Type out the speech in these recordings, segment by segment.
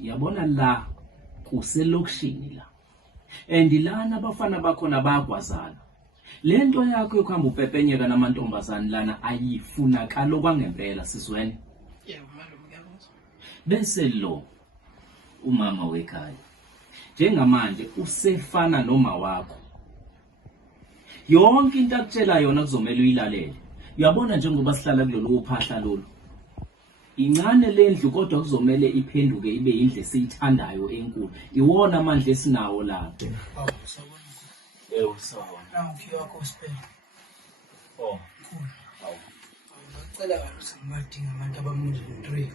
Yabona la kuselokishini la. And lana abafana bakhona bayagwazana. Lento yakho yokuhamba upepenyeka namantombazane lana ayifunakala okwangempela sizweni. Yebo malume ngiyakuzwa. Bese lo umama wekhaya njengamanje usefana noma wakho. Yonke into akutshela yona kuzomela uyilalele. Uyabona njengoba sihlala kulolu uphahla lolu. Incane lendlu kodwa kuzomela iphenduke ibe indle esiyithandayo enkulu. Iwona amandla esinawo la. Hawu sabona. Sawona. Nangiyo wakho siphela. Oh, Khulu. hawu. Ngicela kahle ukuthi ngingadinga abantu abamuzi ngo-3.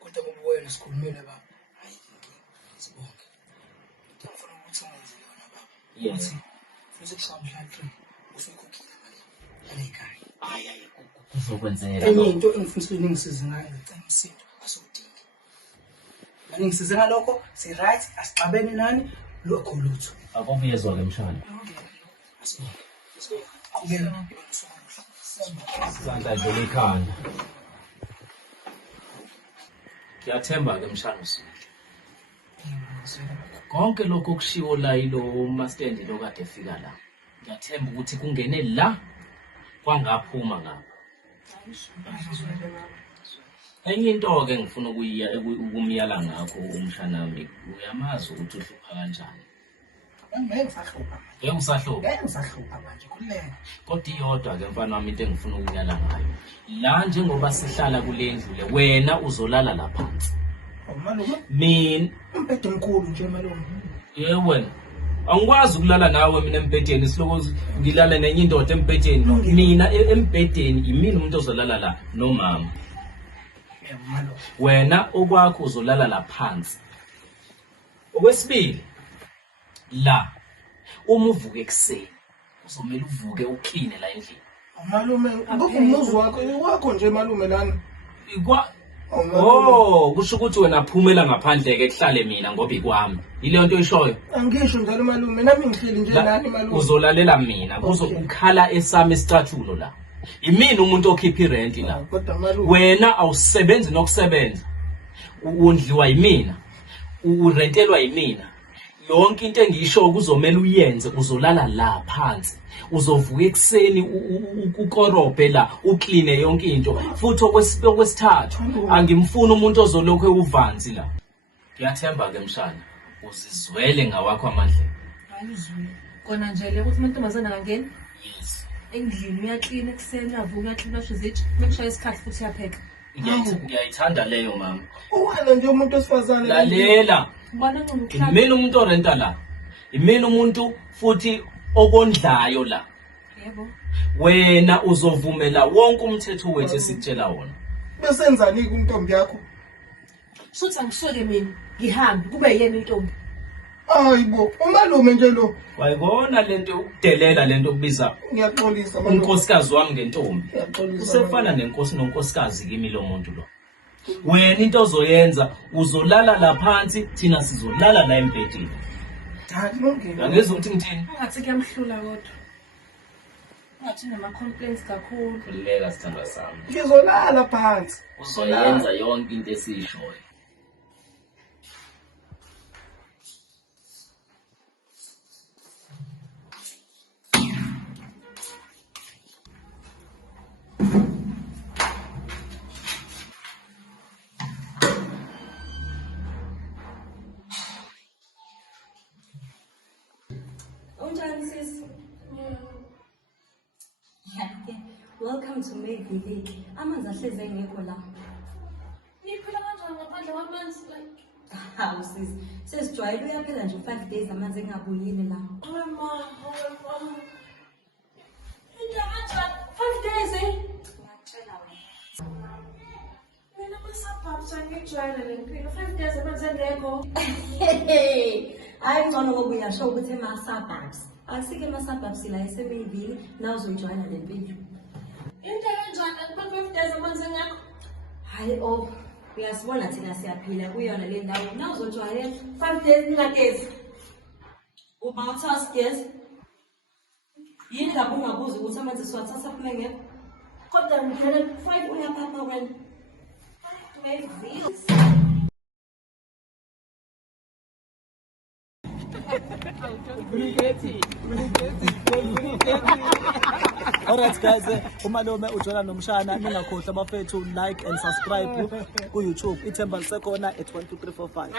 Kodwa bobuwena sikhulumile baba. Hayi sibonke. Ngifuna ukuthi ungenze yona baba. Yes. Futhi kushawa mhla 3. Usuyikhokhile imali. Alekhaya. Hayi kuzokwenzeka. Enye into engifuna ukuthi ningisize ngayo ngicela umsindo asudingi. Manje ngisize ngalokho si right asixabene nani lokho lutho. Akubuyezwa ke mshana. Sandla dlule ikhanda. Ngiyathemba ke mshana uSipho. Konke lokho kushiwo la yilo mastendi lo kade efika la. Ngiyathemba ukuthi kungene la kwangaphuma ngapha. Enye into ke ngifuna ukumyala ngakho umshana wami. Uyamazi ukuthi uhlupha kanjani. Ngeke ngisahlupha manje kulena. Kodwa iyodwa ke mfana wami into engifuna ukunyala ngayo. La njengoba sihlala kule ndlu le wena uzolala la phansi. Malume Mina umbhede omkhulu nje malume. wena angikwazi ukulala nawe mina embhedeni siloko ngilala nenye indoda embhedeni. Mina embhedeni imini umuntu ozolala la nomama. Yebo malume. Wena okwakho uzolala la phansi. Okwesibili la uma uvuke ekseni uzomela uvuke uclean la endlini. Malume ngokumuzi wakho nje malume lana. Kusho ukuthi wena phumela ngaphandle ke kuhlale mina ngoba ikwami. Ile nto oyishoyo. Angisho njalo malume nami ngihleli nje nani malume. Uzolalela mina kuzokukhala esami isicathulo la. Imini umuntu okhipha irent la. Kodwa malume Wena awusebenzi nokusebenza. Undliwa yimina. Urentelwa yimina. Yonke into engiyisho kuzomela uyenze uzolala la phansi. Uzovuka ekseni ukorobhe la ukline yonke into. Futhi okwesithathu angimfuni umuntu ozolokho uvanzi la. Ngiyathemba ke mshana uzizwele ngawakho amandla. Ayizwile. Kona nje le ukuthi umantombazana angangeni Yes. endlini uyaklina ekuseni uyavuka uyaklina ushizithi mekushaya isikhathi futhi uyapheka. Ngiyayithanda leyo mama. wena nje umuntu osifazane. Lalela. Ubona ngumkhaya. Imini umuntu orenta la. Imini umuntu futhi okondlayo la. Yebo. Wena uzovumela wonke umthetho wethu esikutshela wona. Besenzani kuntombi yakho? Futhi angisuke mina ngihambe kube yena intombi. Hayibo umalume nje lo. Wayibona lento ukudelela lento kubiza Ngiyaxolisa malume. unkosikazi wami ngentombi. Ngiyaxolisa. Usefana nenkosi nonkosikazi kimi lo muntu lo. Wena into ozoyenza uzolala la phansi thina sizolala la embhedeni. Hayi lungile. Angizwe ukuthi ngithini? Ungathi kuyamhlula kodwa. Ungathi nama complaints kakhulu. Khulileka sithanda sami. Ngizolala phansi. Uzoyenza yonke into esiyishoyo. Welcome to Maybe Lake. Amanzi ahleze engekho la. Niphila kanjani ngaphandle kwamanzi like? Hawu sis. Sesijwayele uyaphela nje 5 days amanzi engabuyile la. Mama. Into kanjani? 5 days eh? Ngiyatshela wena. Mina masabhabs angijwayele lempilo. 5 days amanzi engekho. Hayi ngcono ngoba uyasho ukuthi ema-suburbs. Asike ema-suburbs la esemeyivini na uzoyijwayela le mpilo. Into kanjani? 5 days amanzi engekho. Hayi uyasibona thina siyaphila kuyona le ndawo. Na uzojwayela 5 days ngakezi. Uba uthas yes. Yini lapho ungabuza ukuthi amanzi siwathatha kume ngekho? Kodwa ngiyena 5 uyaphapha wena. 12 views. Alright guys, umalume uJola Nomshana, ningakhohlwa bafethu like and subscribe ku YouTube. Ithemba lisekhona at 12345.